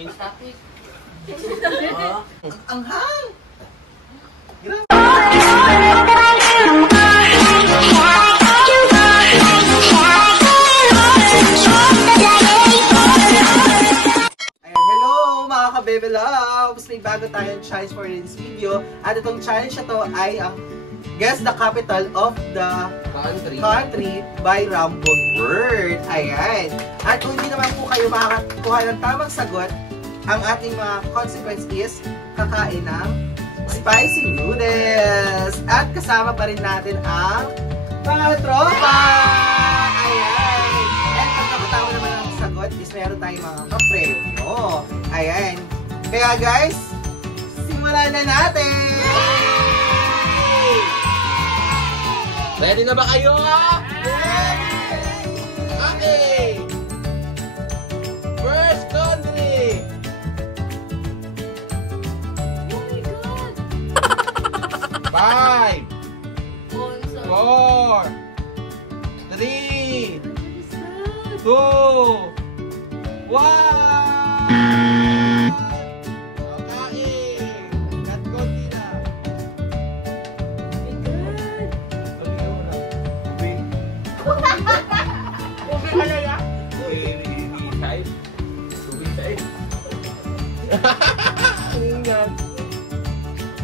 Change topic. Ang hang! Grabe! Baby loves! May bago tayong challenge for this video. At itong challenge na to ay ang guess the capital of the country by rambling word. Ayan. At kung hindi naman po kayo makakakuha ng tamang sagot, ang ating mga consequence is kakain ng spicy noodles. At kasama pa rin natin ang mga tropa! Ayan. At pag nakatawa naman ang sagot is meron tayong mga kapremyo. Ayan. Kaya guys, simulan na natin! Yay! Ready na ba kayo? Ready! Okay! First country! Oh my God! 5 4 3 2 1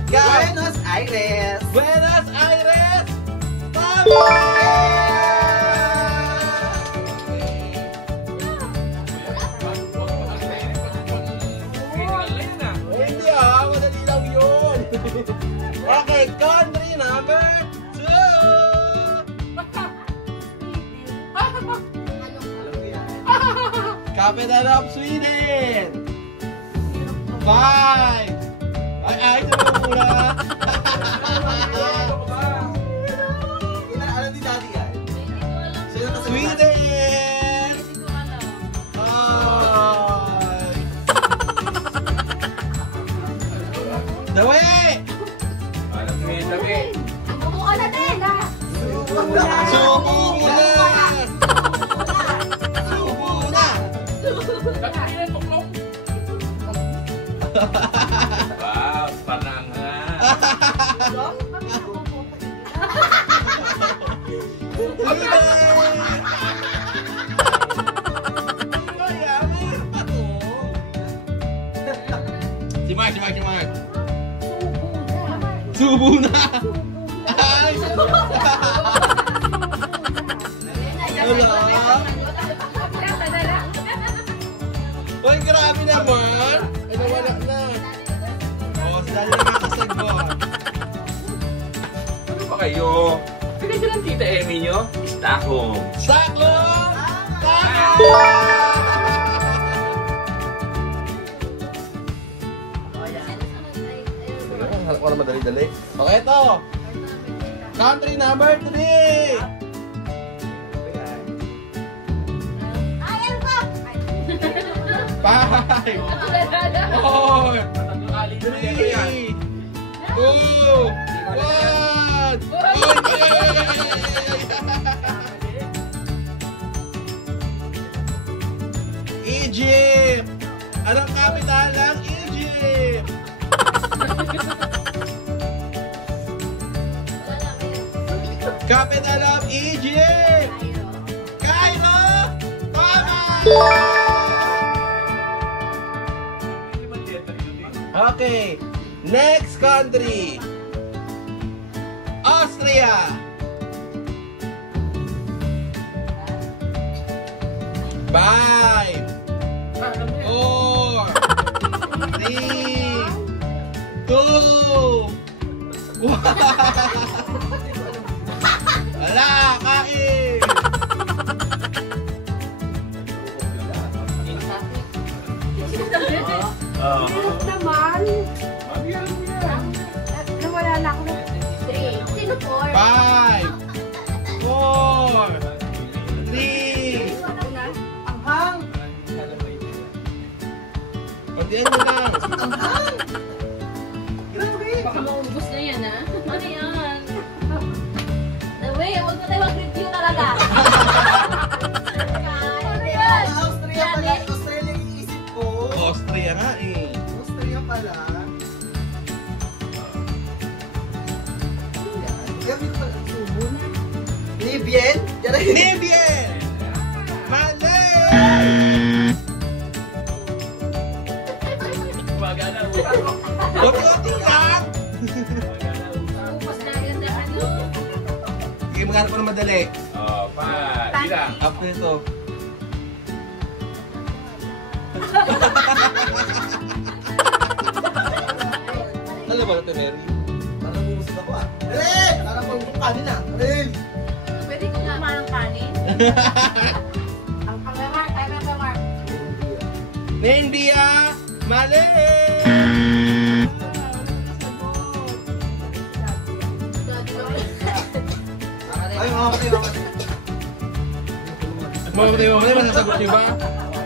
Buenos Aires! Buenos Aires! Hindi madali lang yun. Okay, country number 2. Capital of Sweden. 5. Ay, ito mo muna. Alam ni Daddy yan? Sweden! Dawi! Subo ka na din! Subo muna! Subo na! Wow, parang Si Mark. Subo na! Ay! Uy, grabe naman! Ay, nawala na. O, sila na nakasagot. ano ba kayo? Pinagyan ng tita Emmy nyo? Stockholm. Saklo! Harap ko na madali-dali. Okay, ito. Country number 3. Ayaw ko! 5, 4, 3, 2, 1. Egypt! Anong capital ng Egypt? Capital of Egypt! Cairo! Tama! Okay, next country. Austria. 5, 4, 3, 2, 1. Wala, kain! Hirap naman! Nawala na ako ng 3. Sino 4? 5, 4, 3. Ang hang! Kundihan mo lang. Ang hang! Grabe! Baka maubos na yan, ha? Ano yan? Dawi, huwag na tayo mag-review talaga. Ano yan? Austria pala. Australia yung isip ko. Austria nga eh. Austria pala. Gamit pala. Subo na. Libyen? Libyen! Mali! Magana utang. Buti-buti lang! Upos na ganda ano. Sige, maghanap ko na madali. Oh, pa. Bilang. After ito. Alam mo na ito, Mary? Parang bumusod ako ah. Rin! Parang magbukanin na. Rin! Pwede ko naman ang kanin. Ang pang-remark, tayo ng remark. India! Mali! Ay, mamatay. Mamatay, masasagot niyo ba?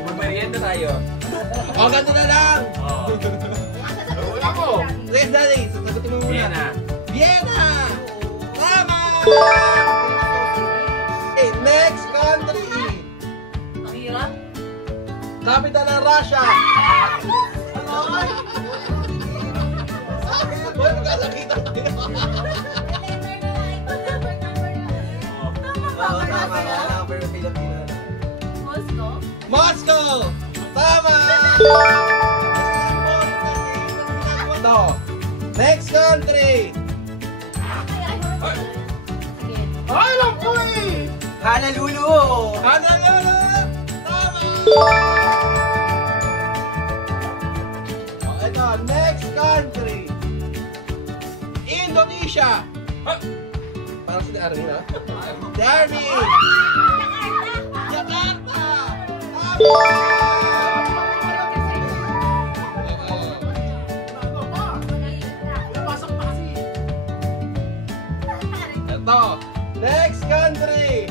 Magmerienda tayo. O, ganito na lang! Oh. Wala ko. Yes, Daddy, sasagutin mo muna. Vienna. Vienna! Tama! Okay, next country. Ang hirap. Capital ng Russia. Boy, magkasakita tayo. Moscow. Moscow! Tama! Ito. Next country. Ay, lang po eh! Honolulu! Honolulu! Tama! Ito, next country. Indonesia. Parang si Darmy na. Darmy! Jakarta! Tama! Ito, next country.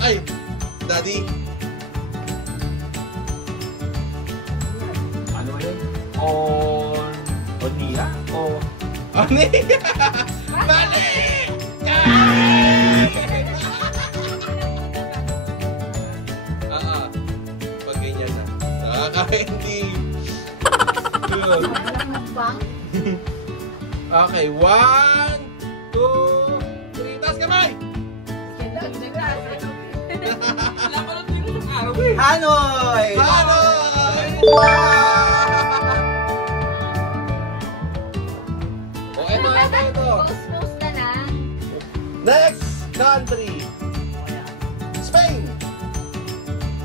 Ay, Daddy. Ano yun? Onia? O... Ano yun? Mali! Pag ganyan na. Nakaka-hindi. Okay, 1, 2, 3. Taas kamay! Wala pa lang dito ng araw eh. Hanoi! Hanoi! O, ito. Close na lang. Next country. Spain.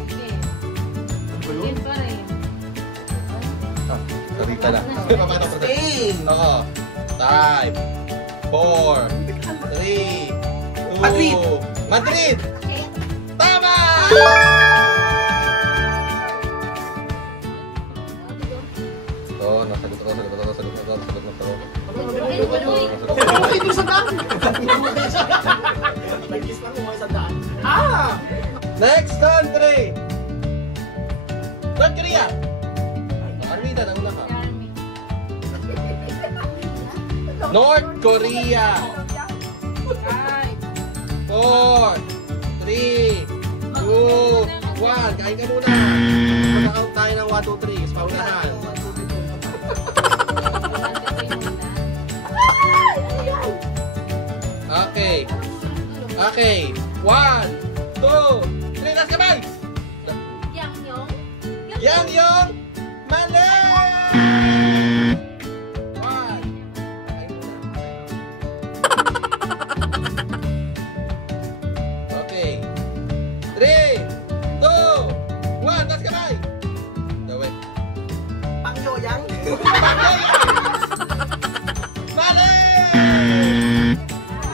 Sige. Yun pa rin. Sarita na. Spain! Oo. 5, 4, 3, 2, Madrid! Madrid! Tama! Oh, nasagot na to. Next country! North Korea! Armida, nauna ka. North Korea! 4, 3, 2, 1. Kain ka muna. Mag-count tayo ng 1, 2, 3. Paunahan. Okay. Okay. 1, 2, 3. Last kamay! Yang Yong! Mali! 1. Kain muna. Okay. 3, 2, 1. Last kamay! Dawit. Pangyoyang! Mali!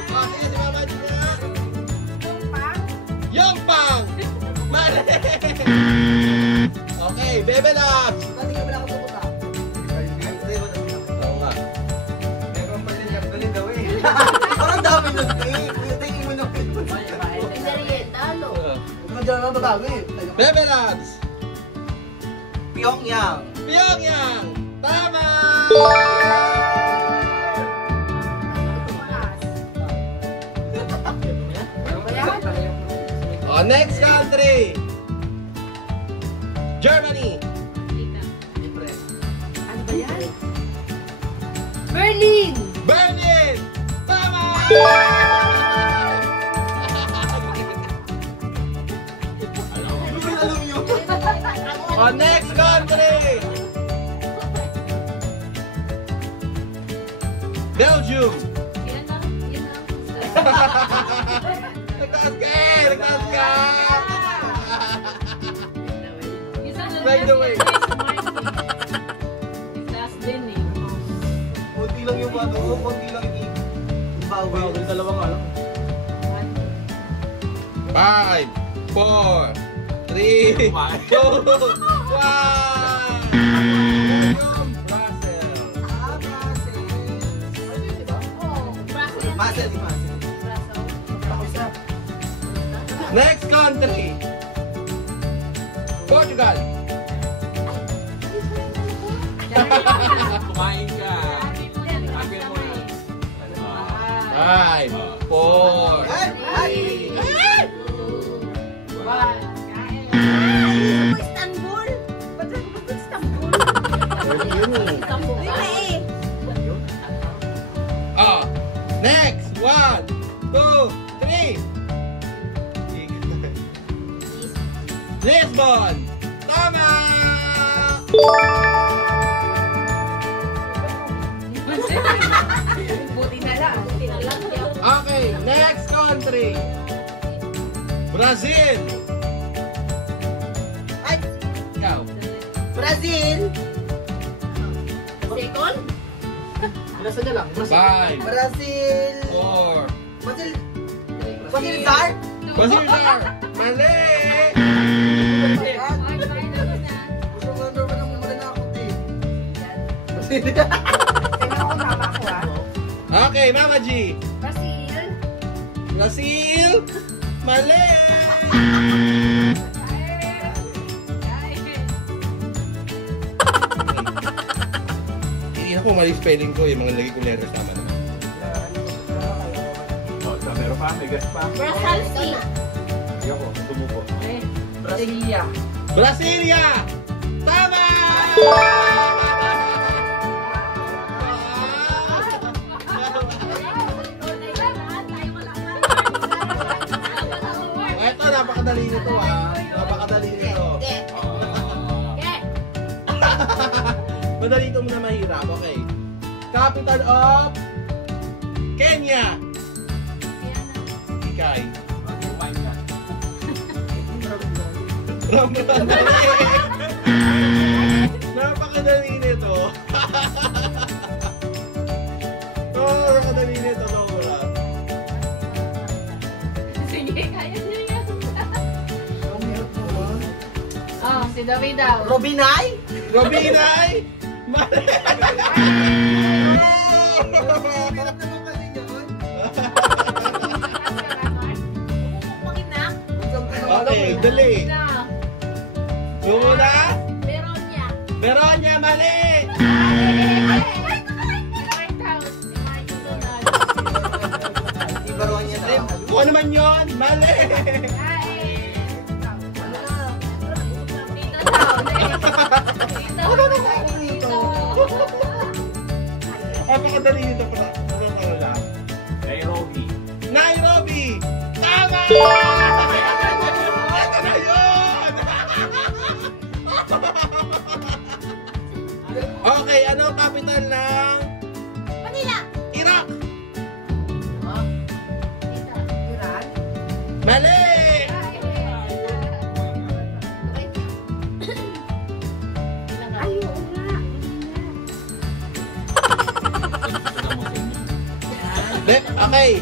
Oh, sige, si Mama Gina. Yongpang! Mali! Okay, Bebe Labs! Pati ka pala ako pupunta. Oo nga. Meron pa din nagdalin daw eh. Parang dami nun eh. Tingin mo na. Ano dyan ang babago eh. Bebe Labs! Pyongyang. Pyongyang! Tama! Oh, next country! Germany! Berlin! Berlin! Tama! Alam nyo. Oh, next country! Belgium! Yan lang. Nagtaas ka eh! Nagtaas ka! By the way. Nagtaas din eh. Kunti lang yung ano, kunti lang yung bawal. Dalawang ano. 5, 4, 3, 2, 1! Brussels! Muscle, di muscle. Next country! Portugal! Kumain ka. 5, 4, Istanbul! Ba't ako ba Istanbul? Oh, next! 1, 2, 3! Lisbon! Tama! Buti na lang. Okay, next country! Brazil! Ay, Ikaw. Brazil! Second? Nasa na lang. 5, Brazil! 4, Brazil! Brazil Zar! Brazil Dar! Mali! Gusto mo naman ang muna na ako, eh. Okay, Mama G! Brazil. Brazil! Mali! Hindi ako mali spelling ko, yung mga lagi ko letters naman. Meron pa, may gas pa. Brazil. Hindi ako, tumupo. Brasilia! Brasilia! Tama! Ito, napakadali nito ah. Napakadali nito. Madali ito muna mahirap. Okay. Capital of Kenya. Ikay. Kumain ka. Napakadali nito. Napakadali nito, Laura. Sige, kaya niya yan. Oh, si David daw. Robinay? Robinay! Mali! Okay, dali. Luna? Veronia. Veronia, mali! Si Baronia na. Kung ano man yun, mali! Napakadali nito pala. Nairobi. Nairobi! Tama! Ito na yun! Okay, ano ang capital ng Manila. Iraq? Iran? Mali! Okay.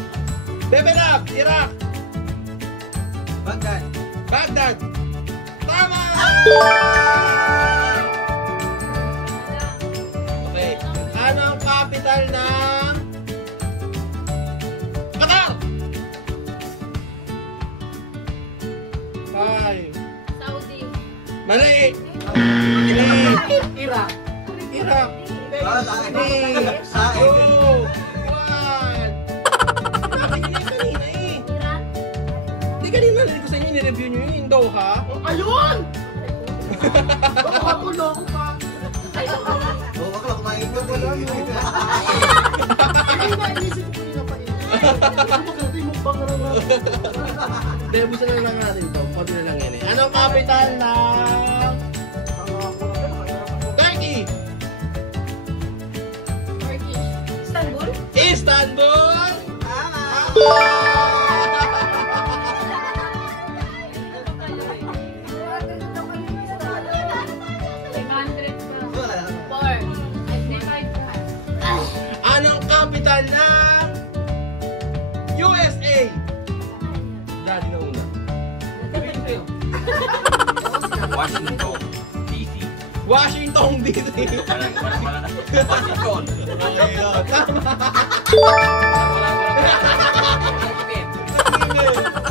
Beberab, Iraq. Baghdad. Baghdad. Tama! Okay. Ano ang capital ng Qatar? 5. Saudi. Mali! Iraq. Iraq. Ah, sa akin. 3, Sa akin. 2, 1. Bakit yun yung kanina eh? Iran. Hindi kanina narinig ko sa inyo, nireview nyo yun, yung Doha. Ayun! Baka ako pa. Oo, bakla kumain ka. naisip ko nila pa rin. Hindi mo bang naman. Hindi, busa na lang natin ito. Pwede na lang yan eh. Anong capital ng Turkey? Istanbul? Istanbul! Anong capital ng USA? Daddy na una. Washington, D.C. Washington DC. Washington. Ayun, tama.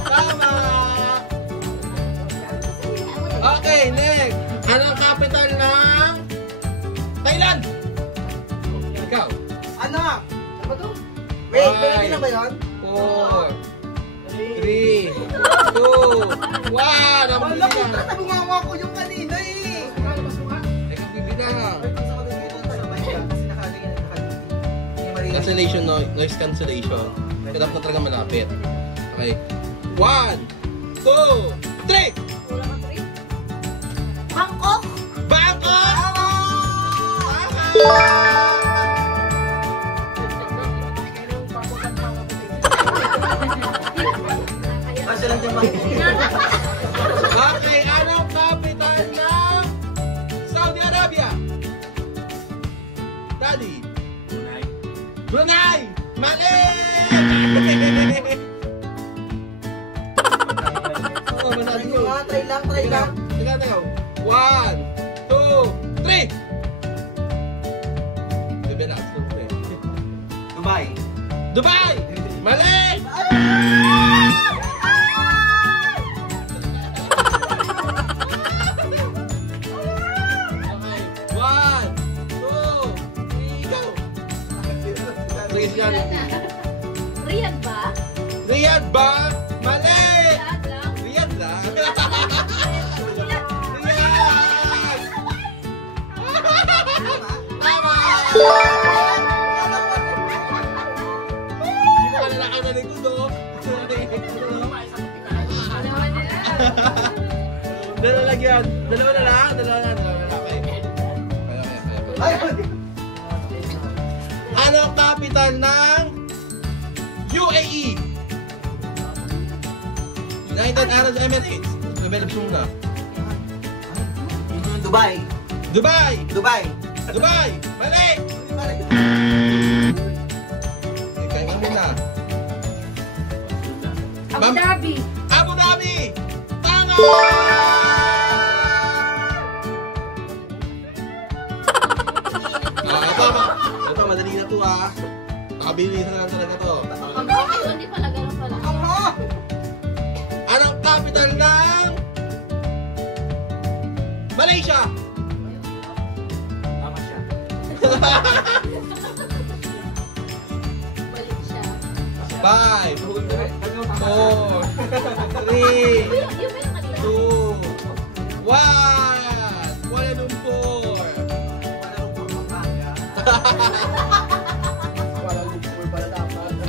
Tama. Okay, next. Anong capital ng Thailand? Ikaw. Ano? Ano ba to? Wait, pwede na ba yun? 4, 3, 2, 1. Ang Wala ko bilang. na, nabungawa ko yung kanina eh. Ikaw bibilang. Kasi nakalagay na nakalagay. Cancellation, noise cancellation. Kaya dapat na talaga malapit. Okay. 1, 2, 3. Bangkok? Bangkok! Kasi lang yung mga Okay, anong capital ng Saudi Arabia? Daddy. Brunei. Brunei! Mali! Oh, manalo ko. Try lang. Teka. 1, 2, 3. Relax. Dubai. Dubai! Mali! Okay. 1, 2, 3, go! Sige siya. Riyadh ba? Riyadh ba? Mali! Riyadh lang? Riyadh lang. Riyadh! Tama! Hindi mo kalalakaw na likod, oh. Dalawa lang yan. Dalawa na lang. Okay. Ano ang capital ng UAE? United Arab Emirates. Develop muna. Dubai. Dubai! Dubai. Dubai! Mali! Ikaw nga muna. Abu Dhabi. Abu Dhabi! Tama! Ito, madali na to ah. Nakabilisan na talaga to. Ayun, hindi pala, ganun pala. Anong capital ng Malaysia? Tama siya. Balik siya. 5, 4, 3, Yung may kanila. 2, 1. Kuala Lumpur.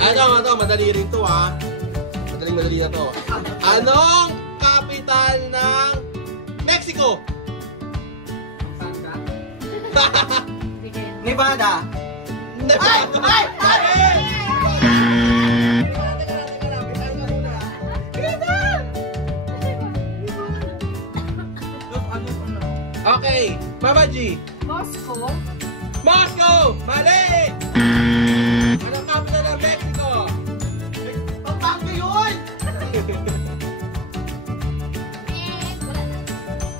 Ano, madali rin to ah. Madali na to. Anong capital ng Mexico? Nevada. Okay, Mama G. Moscow. Moscow! Mali! Anong capital ng Mexico? Pampanga yun! Wala na.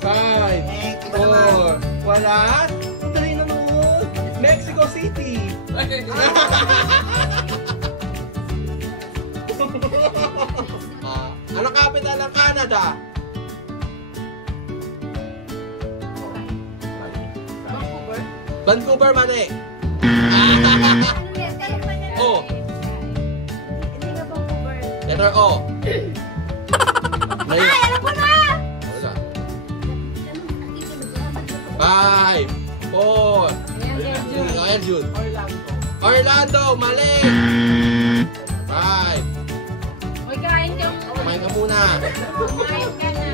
5, 4, wala? Ang dali na noon. Mexico City. Anong capital ng Canada? Vancouver. Vancouver, mali. Oh. Hindi nga Vancouver. Letter O. Mali. Ay, alam ko na! Wala. Ayan, 5, 4, June. Ayan, June. Orlando, mali! 5. May kain ka muna. Kumain ka muna. Kumain ka na.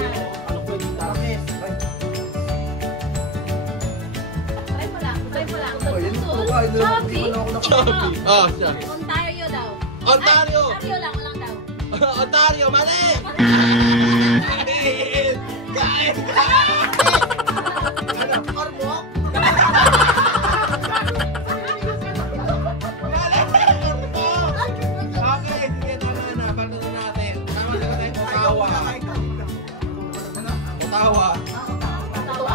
Try mo lang. Try mo lang. Chubby. Chubby. Oh, siya. Ontario daw. Ontario! Ontario lang. Walang daw. Ontario, mali! Kain! Kain! Ano? Ormoc? Okay, sige, tama na. Pagdating natin. Tama na natin. Ottawa. Ottawa.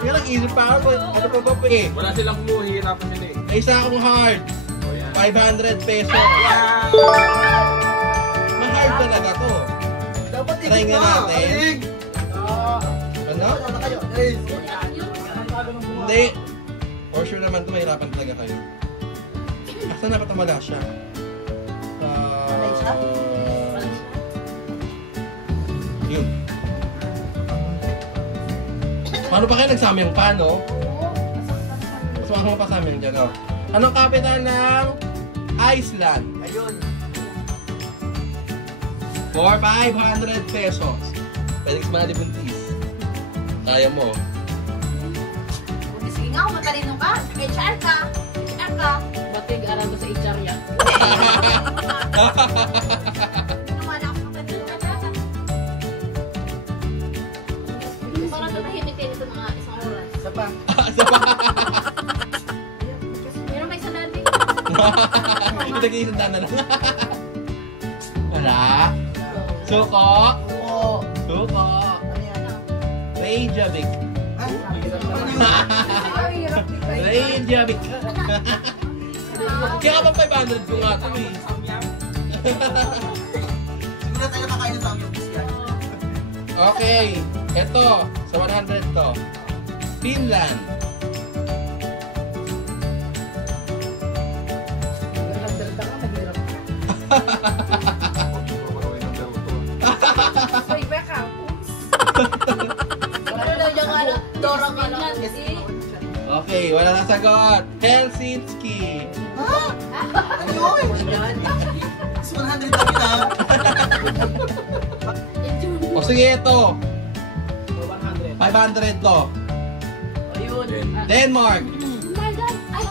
Kaya lang isip pa ako. Ano pa ba eh? Wala silang kumuhirapan nila eh. May isa akong hard. 500 pesos. Ma-hard talaga to. Dapat Try nga natin. Ano? Hindi. For sure naman ito, mahirapan talaga kayo. Asa na ba't wala siya? Yun. Paano ba kayo nagsama yung pano? Sumama pa sa amin dyan, oh. Anong kapital ng Iceland? Ayun. For 500 pesos. Felix Manny Buntis. Kaya mo. Sige nga, matalino ka. HR ka. HR ka. Batig aral ko sa HR yan. Naman ako matalino ka. Parang tatahimik kayo sa mga isang oras. Isa pa. Meron may isa dati. Nag-iisang na lang. Wala. Suko. Oo. Suko. Ano yan? Reykjavik. Ay, Reykjavik. Kaya ka bang 500 ko nga ito eh. siguro tayo kakain ng samyang yan. Okay. Ito. Sa 100 to. Finland. Okay, wala na sagot. Helsinki. Ha? Ano yun? Mas 100 kami na. O sige, ito. 500 to. Denmark. Oh my God! Ay!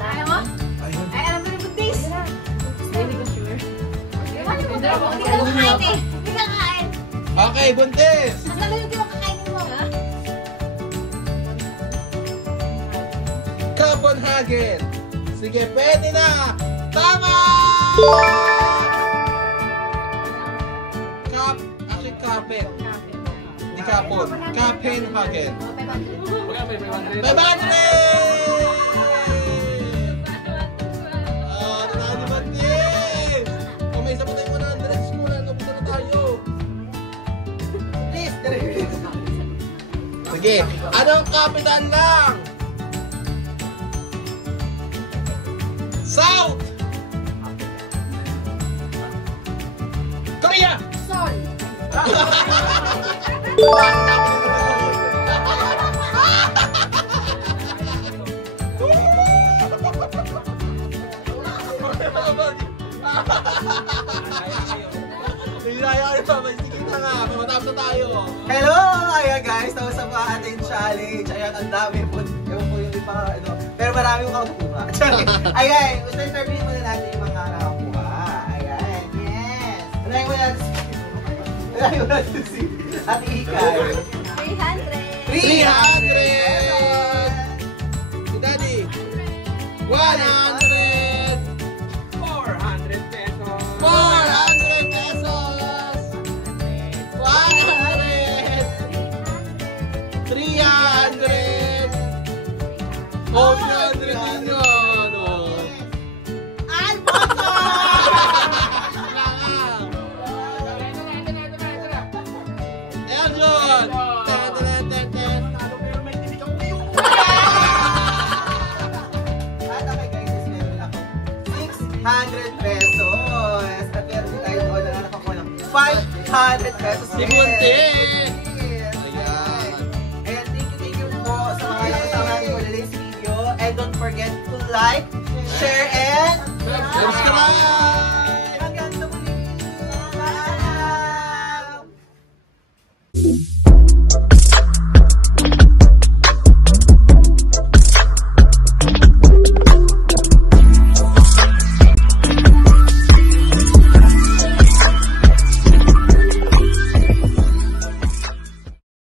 Ayaw mo? Ayun. Ay, alam mo yung buntis? Hindi ko sure. Hindi ka kakain eh. Hindi ka kakain. Okay, buntis. Nasaan yung di mo kakainin mo? Copenhagen. Sige, pwede na. Tama! Actually, Kapen. Hindi Kapon. Copenhagen. Wala may 500. 500! Nanalo ba din? Kung may isa pa tayong 100, school, napunta na tayo. Please, Sige, anong kapital ng South Korea? Sol! Sige na nga, mamatapos na tayo. hello! Ayan guys, tapos ang ating challenge. Ayan, ang dami po. Ewan po yung iba, ano. Pero marami ko nakuha. Ayan, gusto yung survey muna natin yung mga nakakuha. Ayan, yes. Unahin mo natin si Ate Ikay. 300! 300! Si Daddy, 100! 400 pesos. 400 pesos! 100! 300! 400 din yun! Oh. Alfonso! Eljon! At okay guys, is meron ako 600 pesos. At meron din tayo doon na nakakuha ng 500 pesos. Si Bunti! Yes. Ayan. Ayan, thank you po sa mga nakasama share, and Subscribe!